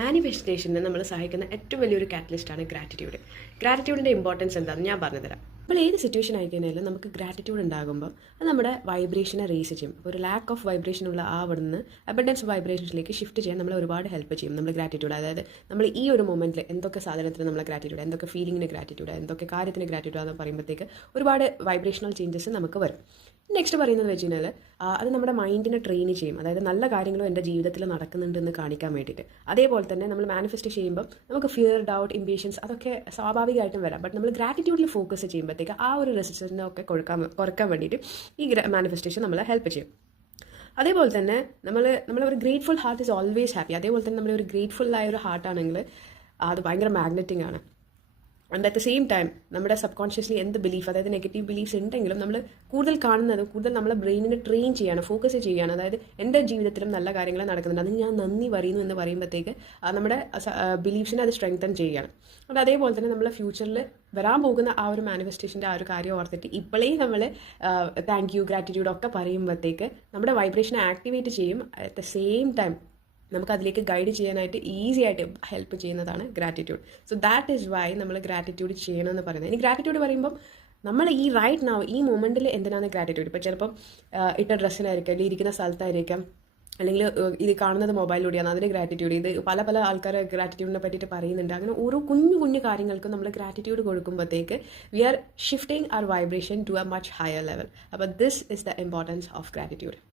മാനിഫെസ്റ്റേഷനെ നമ്മൾ സഹായിക്കുന്ന ഏറ്റവും വലിയൊരു കാറ്റലിസ്റ്റാണ് ഗ്രാറ്റിറ്റ്യൂഡ്. ഗ്രാറ്റിറ്റ്യൂഡിൻ്റെ ഇമ്പോർട്ടൻസ് എന്താണെന്ന് ഞാൻ പറഞ്ഞുതരാം. നമ്മൾ ഏത് സിറ്റുവേഷൻ ആയിക്കഴിഞ്ഞാലും നമുക്ക് ഗ്രാറ്റിറ്റ്യൂഡ് ഉണ്ടാകുമ്പോൾ അത് നമ്മുടെ വൈബ്രേഷനെ റേസ് ചെയ്യും. ഒരു ലാക്ക് ഓഫ് വൈബ്രേഷൻ ഉള്ള ആ അവിടുന്ന് അബൻഡൻസ് വൈബ്രേഷൻസിലേക്ക് ഷിഫ്റ്റ് ചെയ്യാൻ നമ്മളെ ഒരുപാട് ഹെൽപ്പ് ചെയ്യും നമ്മൾ ഗ്രാറ്റിറ്റ്യൂഡ്. അതായത് നമ്മൾ ഈ ഒരു മൊമെൻറ്റിൽ എന്തൊക്കെ സാധനത്തിന് നമ്മളെ ഗ്രാറ്റിറ്റ്യൂഡ്, എന്തൊക്കെ ഫീലിങ്ങിന് ഗ്രാറ്റിറ്റ്യൂഡ്, എന്തൊക്കെ കാര്യത്തിന് ഗ്രാറ്റിറ്റ്യൂഡ് എന്ന് പറയുമ്പോഴത്തേക്ക് ഒരുപാട് വൈബ്രേഷണൽ ചേഞ്ചസ് നമുക്ക് വരും. നെക്സ്റ്റ് പറയുന്നത് വെച്ച് കഴിഞ്ഞാൽ അത് നമ്മുടെ മൈൻഡിനെ ട്രെയിൻ ചെയ്യും. അതായത് നല്ല കാര്യങ്ങളും എൻ്റെ ജീവിതത്തിൽ നടക്കുന്നുണ്ടെന്ന് കാണിക്കാൻ വേണ്ടിയിട്ട്. അതേപോലെ തന്നെ നമ്മൾ മാനിഫെസ്റ്റ് ചെയ്യുമ്പോൾ നമുക്ക് ഫിയർ, ഡൗട്ട്, ഇംപേഷ്യൻസ് അതൊക്കെ സ്വാഭാവികമായിട്ടും വരാം. ബട്ട് നമ്മൾ ഗ്രാറ്റിറ്റ്യൂഡിൽ ഫോക്കസ് ചെയ്യുമ്പോഴത്തേക്ക് ആ ഒരു റെസിസ്റ്റൻസിനൊക്കെ കുറക്കാൻ വേണ്ടിയിട്ട് ഈ മാനിഫെസ്റ്റേഷൻ നമ്മളെ ഹെൽപ്പ് ചെയ്യും. അതേപോലെ തന്നെ നമ്മളൊരു grateful heart is always happy. അതേപോലെ തന്നെ നമ്മളൊരു ഗ്രേറ്റ്ഫുൾ ആയ ഒരു ഹാർട്ടാണെങ്കിൽ അത് ഭയങ്കര മാഗ്നറ്റിക് ആണ്. And at the same time നമ്മുടെ സബ് കോൺഷ്യസ്ലി എന്ത് ബിലീഫ്, അതായത് നെഗറ്റീവ് ബിലീഫ്സ് ഉണ്ടെങ്കിലും നമ്മൾ കൂടുതൽ കാണുന്നതും കൂടുതൽ നമ്മളെ ബ്രെയിനിനെ ട്രെയിൻ ചെയ്യാണ്, ഫോക്കസ് ചെയ്യാണ്. അതായത് എൻ്റെ ജീവിതത്തിലും നല്ല കാര്യങ്ങൾ നടക്കുന്നുണ്ട്, അതിന് ഞാൻ നന്ദി പറയുന്നു എന്ന് പറയുമ്പോഴത്തേക്ക് നമ്മുടെ ബിലീഫ്സിനെ അത് സ്ട്രെങ്തൻ ചെയ്യുകയാണ്. അത് അതേപോലെ തന്നെ നമ്മളെ ഫ്യൂച്ചറിൽ വരാൻ പോകുന്ന ആ ഒരു മാനിഫെസ്റ്റേഷൻ്റെ ആ ഒരു കാര്യം ഓർത്തിട്ട് ഇപ്പോഴേ നമ്മൾ താങ്ക് യു, ഗ്രാറ്റിറ്റ്യൂഡ് ഒക്കെ പറയുമ്പോഴത്തേക്ക് നമ്മുടെ വൈബ്രേഷനെ ആക്ടിവേറ്റ് ചെയ്യും. അറ്റ് ദ സെയിം ടൈം നമുക്ക് അതിലേക്ക് ഗൈഡ് ചെയ്യാനായിട്ട് ഈസി ആയിട്ട് ഹെൽപ്പ് ചെയ്യുന്നതാണ് gratitude. So that is why നമ്മൾ ഗ്രാറ്റിറ്റ്യൂഡ് ചെയ്യണമെന്ന് പറയുന്നത്. ഇനി ഗ്രാറ്റിറ്റ്യൂഡ് പറയുമ്പം നമ്മൾ ഈ റൈറ്റ് നൗ ഈ മൊമെൻറ്റിൽ എന്തിനാണ് ഗ്രാറ്റിറ്റ്യൂഡ്. ഇപ്പോൾ ചിലപ്പം ഇട്ട ഡ്രസ്സിനായിരിക്കാം, അല്ലെങ്കിൽ ഇരിക്കുന്ന സ്ഥലത്തായിരിക്കാം, അല്ലെങ്കിൽ ഇത് കാണുന്നത് മൊബൈലിലൂടെയാണ്, അതിന് ഗ്രാറ്റിറ്റ്യൂഡ്. ഇത് പല ആൾക്കാർ ഗ്രാറ്റിറ്റ്യൂഡിനെ പറ്റിയിട്ട് പറയുന്നുണ്ട്. അങ്ങനെ ഓരോ കുഞ്ഞു കാര്യങ്ങൾക്കും നമ്മൾ ഗ്രാറ്റിറ്റ്യൂഡ് കൊടുക്കുമ്പോഴത്തേക്ക് we are shifting our vibration to a much higher level. അപ്പോൾ this is the importance of gratitude.